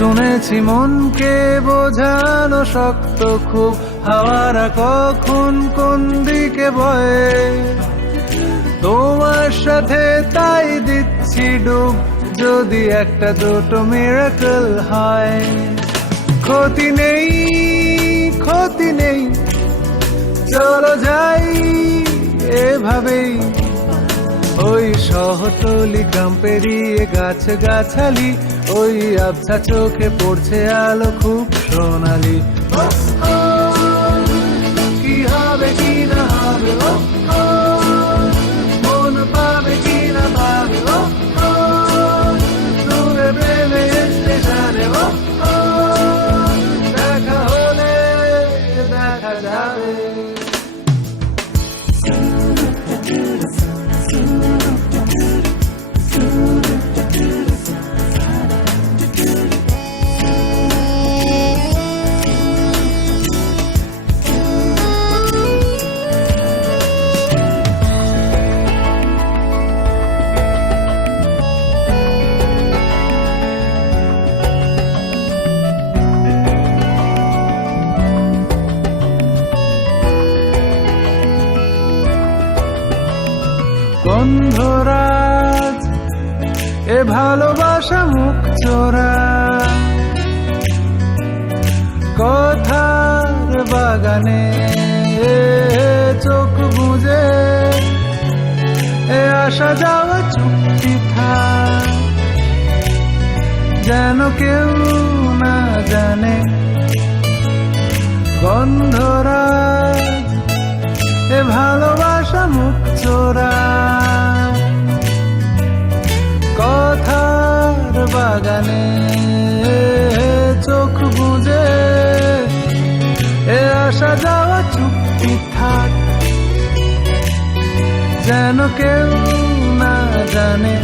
শুনেছি মনকে বোঝানো শক্ত খুব, হাওয়ারা কখন কোন দিকে বয়ে। তোমার সাথে তাই দিচ্ছি ডুব, যদি একটা দুটো মিরাকল হয়। ক্ষতি নেই, ক্ষতি নেই, চলো যাই এভাবেই। ওই শহরতলি গ্রাম পেরিয়ে গাছ গাছালি, ওই আবছা চোখে পড়ছে আলো খুব সোনালি। কি হবে কি না হবে, মন পাবে কি না পাবে, দূরে প্রেমে এসে জানে, দেখা হলে দেখা যাবে। গন্ধরাজ এ ভালোবাসা মুখ চোরা, কথার বাগানে চোখ বুঝে এ আসা যাওয়া চুক্তি থাক, যেন কেউ না জানে। গন্ধরাজ এ ভালোবাসা মুখ চোরা, কথার বাগানে চোখ বুঝে এ আসা যাওয়া চুক্তি থাক, যেন কেউ না জানে।